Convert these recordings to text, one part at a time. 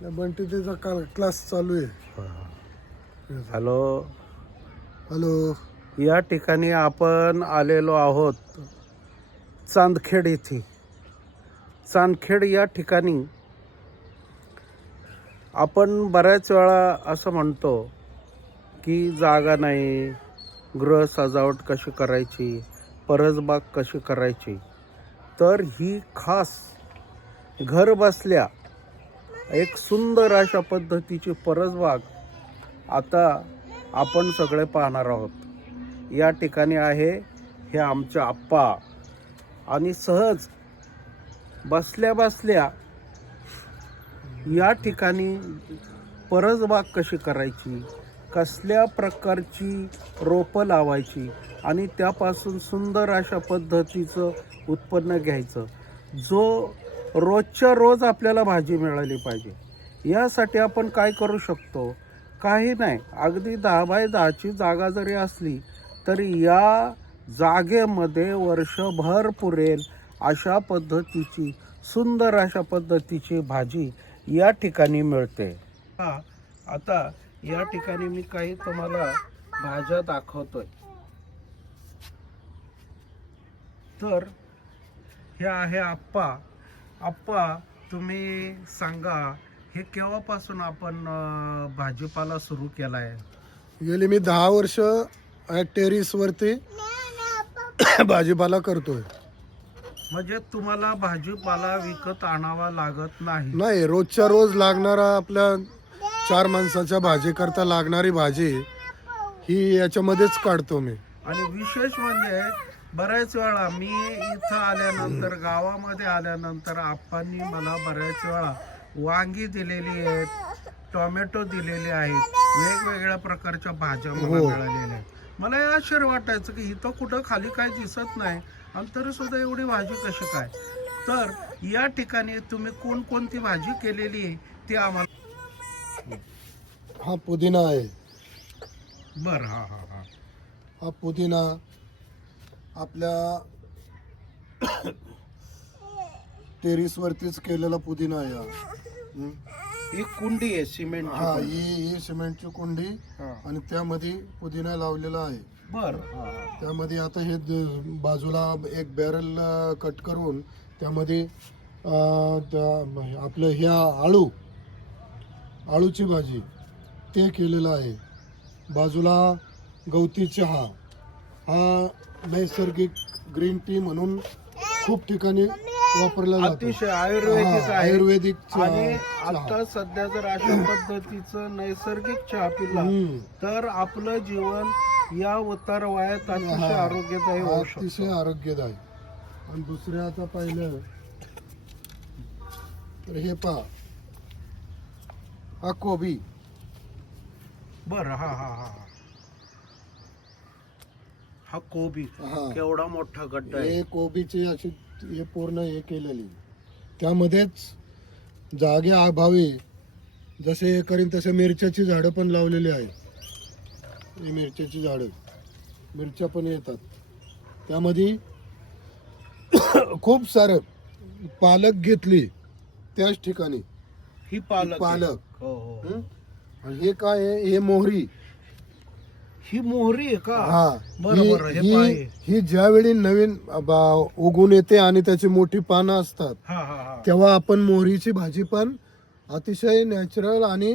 बंटी त्याचा क्लास चालू आहे. हॅलो. हॅलो. या ठिकाणी आपण आलेलो आहोत चांदखेड येथे. चांदखेड या ठिकाणी आपण बऱ्याच वेळा असं म्हणतो की जागा नाही, गृह सजावट कशी करायची, परसबाग कशी करायची. तर ही खास घर बसल्या एक सुंदर अशा पद्धतीची परसबाग आता आपण सगळे पाहणार आहोत. या ठिकाणी आहे हे आमचे आप्पा आणि सहज बसल्या बसल्या या ठिकाणी परसबाग कशी करायची, कसल्या प्रकारची रोपं लावायची आणि त्यापासून सुंदर अशा पद्धतीचं उत्पन्न घ्यायचं, जो रोजच्या रोज आपल्याला भाजी मिळाली पाहिजे. यासाठी आपण काय करू शकतो? काही नाही, अगदी 10 बाय 10ची जागा जरी असली तरी या जागेमध्ये वर्षभर पुरेल अशा पद्धतीची सुंदर अशा पद्धतीची भाजी या ठिकाणी मिळते. आता या ठिकाणी मी काही तुम्हाला भाज्या दाखवतोय. तर हे आहे आप्पा. आप्पा, तुम्ही सांगा, हे केव्हापासून आपण भाजीपाला सुरू केलाय? गेली मी 10 वर्ष टेरिस वरती भाजीपाला करतोय. म्हणजे तुम्हाला भाजीपाला विकत आणावा लागत नाही? नाही, रोजच्या रोज लागणारा आपल्या 4 माणसाच्या भाजी करता लागणारी भाजी ही याच्यामध्येच काढतो मी. आणि विशेष म्हणजे बऱ्याच वेळा मी इथं आल्यानंतर, गावामध्ये आल्यानंतर आप्पांनी मला बऱ्याच वेळा वांगी दिलेली आहेत, टोमॅटो दिलेले आहेत, वेगवेगळ्या प्रकारच्या भाज्या मला मिळालेल्या आहेत. मला हे आश्चर्य वाटायचं की इथं कुठं खाली काय दिसत नाही आणि तरी सुद्धा एवढी भाजी कशी काय. तर या ठिकाणी तुम्ही कोणकोणती भाजी केलेली आहे ते आम्हाला. हा पुदिना आहे. बरं. हा हा हा हा पुदिना आपल्या टेरिस वरतीच केलेला पुदिना आहे हा. ही कुंडी आहे सिमेंट. हा, ही सिमेंटची कुंडी आणि त्यामध्ये पुदिना लावलेला आहे. बर. त्यामध्ये आता हे बाजूला एक बॅरल कट करून त्यामध्ये आपलं ह्या आळूची भाजी ते केलेलं आहे. बाजूला गवती चहा, हा नैसर्गिक ग्रीन टी म्हणून खूप ठिकाणी वापरला जातो. अतिशय आयुर्वेदिक आहे. आयुर्वेदिक आणि आता सध्या जर अशा पद्धतीचं नैसर्गिक चहा पिला तर आपलं जीवन या उतार वयात अतिशय आरोग्यदायी होऊ शकतं. अतिशय आरोग्यदायी. आणि दुसरं आता पाहिलं तर हे पहा, हा कोबी. बरं. हा हा हा हा कोबी केवढा मोठा गड्डा आहे. हे कोबीची अशी हे पूर्ण हे केलेली. त्यामध्येच जागे अभावी जसे हे करीन तसे मिरच्याची झाडं पण लावलेली आहेत. ही मिरच्याची झाडं, मिरच्या पण येतात त्यामध्ये. खूप सारं पालक घेतली त्याच ठिकाणी. ही पालक. हो. हो. आणि हे काय आहे? हे मोहरी. ही मोहरी आहे का? हा. बरोबर. ही ज्यावेळी नवीन उगून येते आणि त्याची मोठी पानं असतात तेव्हा आपण मोहरीची भाजी पण अतिशय नॅचरल आणि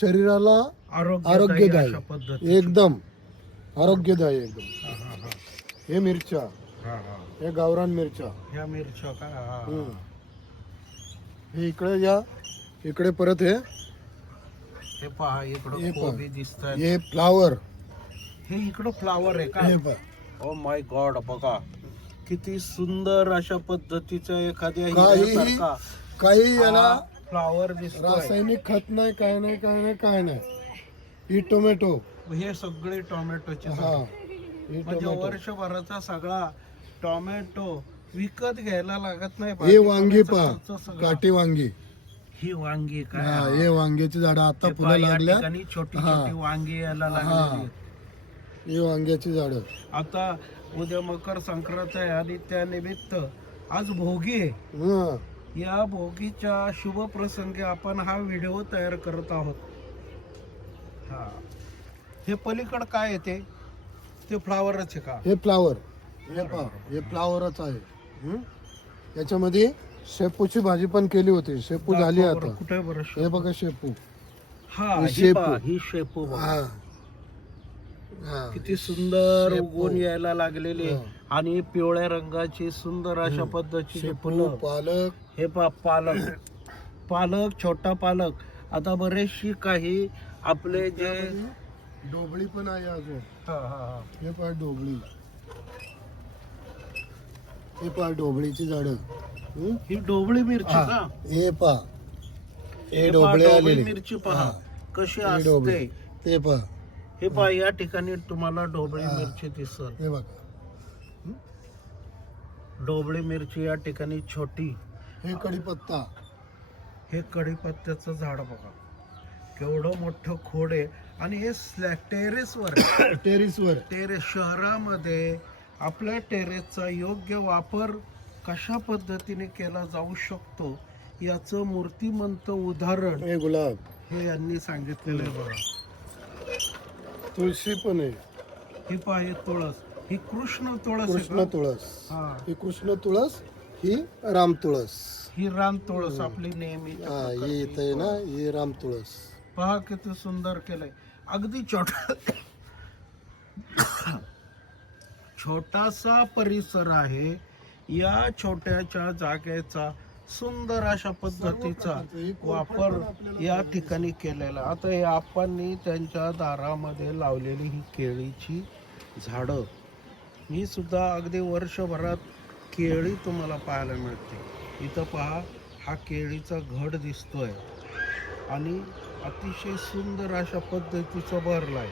शरीराला आरोग्यदायी, एकदम आरोग्यदायी एकदम. हे मिरच्या, हे गावरान मिरच्या. ह्या मिरच्या का? हे इकडे या, इकडे परत हे पहा, इकडे कोबी दिसतात. हे फ्लावर. हे इकडं फ्लावर आहे का? हे पहा. ओ माय गॉड, बघा किती सुंदर अशा पद्धतीचं एखाद्या काही याला फ्लावर दिसतोय. रासायनिक खत नाही, काय नाही. ही टोमॅटो. हे सगळे टोमॅटोचे. म्हणजे वर्षभराचा सगळा टोमॅटो विकत घ्यायला लागत नाही. हे वांगी पहा, काठी वांगी. ही वांगी काय? हे वांग्याची झाडं आता फुलं लागल्या. छोटी छोटी वांगी यायला लागली. ही वांग्याची झाडं. आता उद्या मकर संक्रांत आहे आणि त्यानिमित्त आज भोगी आहे. या भोगीच्या शुभ प्रसंगी आपण हा व्हिडिओ तयार करत आहोत. हा, हे पलीकड काय येते ते फ्लावरच आहे का? हे फ्लावर, हे पहा, हे फ्लावरच आहे. याच्यामध्ये शेपूची भाजी पण केली होती. शेपू झाली आता. कुठे बरं हे बघा शेपू. हा, ही ही शेपू. पहा, ही शेपू बघा. हा हा. किती सुंदर शेपू. उगवून यायला लागलेले हा. आणि पिवळ्या रंगाची सुंदर अशा पद्धतीची शेपू, फुलं. पालक. हे पहा, पालक, छोटा पालक. आता बरेचशी काही आपले जे ढोबळी पण आहे अजून. हे पहा ढोबळी. हे पहा ढोबळीची झाड. ही ढोबळी मिरची का? हे पहा, हे हे पहा, ढोबळे ढोबळी आलेले. मिरची पहा हा. कशी हे असते. ढोबळे. ते पहा, हे पहा, या ठिकाणी तुम्हाला ढोबळी हा. मिरची दिसल. हे बघा. ढोबळी मिरची या ठिकाणी छोटी. हे कढीपत्ता. हे कढीपत्त्याचं झाड बघा केवढं मोठं खोड आहे. आणि हे टेरेसवर टेरिसवर. टेरेस शहरामध्ये आपल्या टेरेसचा योग्य वापर कशा पद्धतीने केला जाऊ शकतो याचं मूर्तिमंत उदाहरण हे गुलाब. हे यांनी सांगितलेलं आहे बघा. तुळशी पण आहे. ही पहा, हे तुळस. ही कृष्ण तुळस आहे कृष्ण का? तुळस. हा, ही कृष्ण तुळस, ही राम तुळस. ही रान तुळस आपली नेहमी. हा, ही इथं आहे ना, ही राम तुळस. पहा किती सुंदर केलंय. अगदी छोटासा परिसर आहे. या छोट्याच्या जागेचा सुंदर अशा पद्धतीचा वापर या ठिकाणी केलेला. आता हे आपण त्यांच्या दारामध्ये लावलेली ही केळीची झाडं, ही सुद्धा अगदी वर्षभरात केळी तुम्हाला पाहायला मिळते. इथं पहा, हा केळीचा घड दिसतोय आणि अतिशय सुंदर अशा पद्धतीचं भरलाय.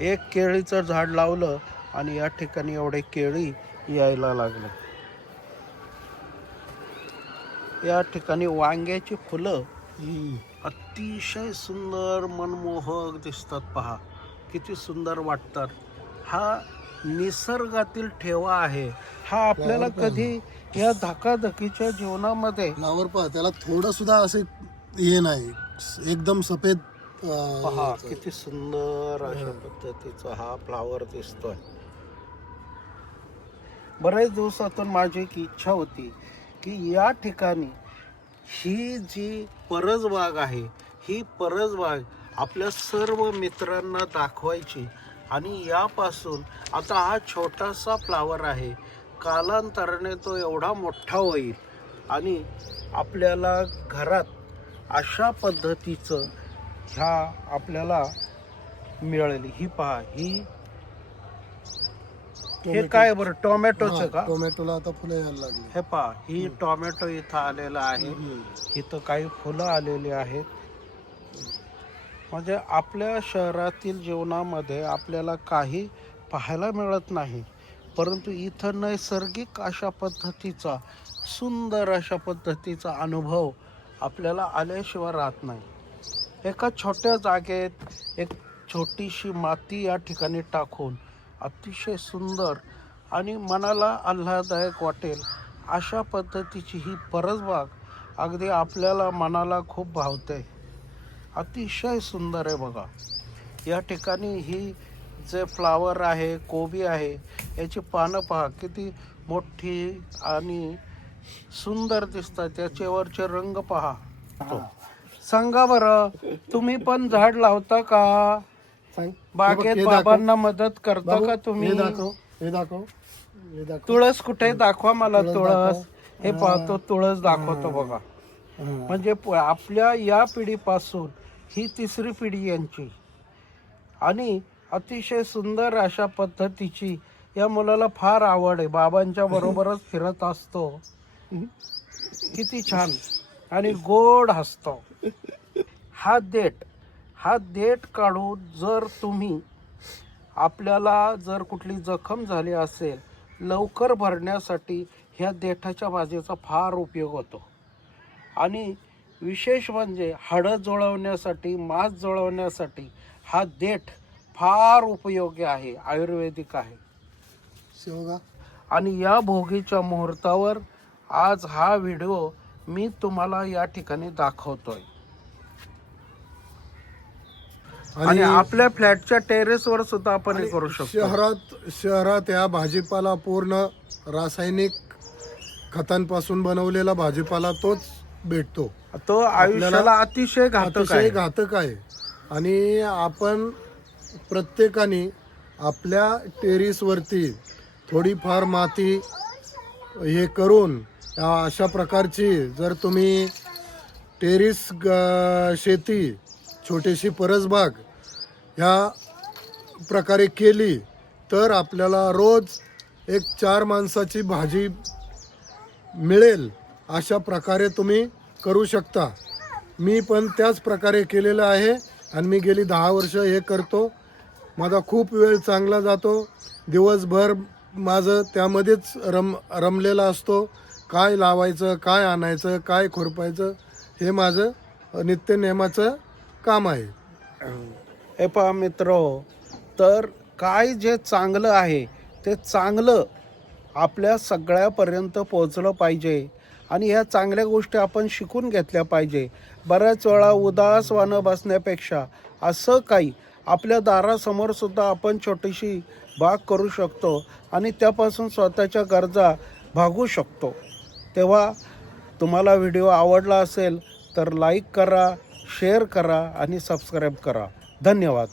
एक केळीचं झाड लावलं आणि या ठिकाणी एवढे केळी यायला लागले. या ठिकाणी वांग्याची फुलं अतिशय सुंदर मनमोहक दिसतात. पहा किती सुंदर वाटतात. हा निसर्गातील ठेवा आहे. हा आपल्याला कधी या धकाधकीच्या जीवनामध्ये फ्लावर पहा, त्याला थोडं सुद्धा असे हे नाही, एकदम सफेद. पहा किती सुंदर अशा पद्धतीचा हा फ्लावर दिसतोय. बरेच दिवसातून माझी एक इच्छा होती की या ठिकाणी ही जी परसबाग आहे, ही परसबाग आपल्या सर्व मित्रांना दाखवायची. आणि यापासून आता हा छोटासा फ्लावर आहे, कालांतराने तो एवढा मोठा होईल आणि आपल्याला घरात अशा पद्धतीचं ह्या आपल्याला मिळेल. ही पहा, हे काय बरं, टोमॅटोचं का? टोमॅटोला आता फुलं यायला लागली. हे पहा, ही टोमॅटो इथं आलेला आहे. इथं काही फुलं आलेली आहेत. म्हणजे आपल्या शहरातील जीवनामध्ये आपल्याला काही पाहायला मिळत नाही, परंतु इथं नैसर्गिक अशा पद्धतीचा सुंदर अशा पद्धतीचा अनुभव आपल्याला आल्याशिवाय राहत नाही. एका छोट्या जागेत एक छोटीशी माती या ठिकाणी टाकून अतिशय सुंदर आणि मनाला आल्हाददायक वाटेल अशा पद्धतीची ही परसबाग अगदी आपल्याला मनाला खूप भावते. अतिशय सुंदर आहे बघा. या ठिकाणी ही जे फ्लावर आहे, कोबी आहे, याची पानं पहा किती मोठी आणि सुंदर दिसतात. त्याच्यावरचे रंग पहा. सांगा बरं, तुम्ही पण झाड लावता का? बागेत बाबांना मदत करता का तुम्ही? हे दाखव, हे दाखव, हे दाखव. तुळस कुठे? दाखवा मला तुळस तुळस. दाखव. हे पाहतो, तुळस दाखवतो बघा. म्हणजे आपल्या या पिढीपासून ही तिसरी पिढी यांची. आणि अतिशय सुंदर अशा पद्धतीची या मुलाला फार आवड आहे. बाबांच्या बरोबरच फिरत असतो. किती छान आणि गोड हसतो. हा देठ काढून जर तुम्ही, आपल्याला जर कुठली जखम झाली असेल, लवकर भरण्यासाठी ह्या देठाच्या भाजीचा फार उपयोग होतो. आणि विशेष म्हणजे हाडं जुळवण्यासाठी, मांस जुळवण्यासाठी हा देठ फार उपयोगी आहे, आयुर्वेदिक आहे. शेवगा. आणि या भोगीच्या मुहूर्तावर आज हा व्हिडिओ मी तुम्हाला या ठिकाणी दाखवतोय. आणि आपल्या फ्लॅटच्या टेरेसवर सुद्धा आपण हे करू शकतो. शहरात या भाजीपाला पूर्ण रासायनिक खतांपासून बनवलेला भाजीपाला तोच भेटतो. तो आयुष्याला अतिशय घातक आहे. आणि आपण प्रत्येकाने आपल्या टेरेसवरती थोडीफार माती हे करून अशा प्रकारची जर तुम्ही टेरेस शेती छोटीशी परसबाग ह्या प्रकारे केली तर आपल्याला रोज एक 4 माणसाची भाजी मिळेल. अशा प्रकारे तुम्ही करू शकता. मी पण त्याच प्रकारे केलेलं आहे आणि मी गेली 10 वर्ष हे करतो. माझा खूप वेळ चांगला जातो. दिवसभर माझं त्यामध्येच रमलेला असतो. काय लावायचं, काय आणायचं, काय खुरपायचं हे माझं नित्यनेमाचं काम आहे. हे पहा मित्र, तर काय जे चांगलं आहे ते चांगलं आपल्या सगळ्यापर्यंत पोहोचलं पाहिजे आणि ह्या चांगल्या गोष्टी आपण शिकून घेतल्या पाहिजे. बऱ्याच वेळा उदासवानं बसण्यापेक्षा असं काही आपल्या दारासमोर सुद्धा आपण छोटीशी बाग करू शकतो आणि त्यापासून स्वतःच्या गरजा भागवू शकतो. तेव्हा तुम्हाला व्हिडिओ आवडला असेल तर लाईक करा, शेअर करा आणि सबस्क्राईब करा. धन्यवाद.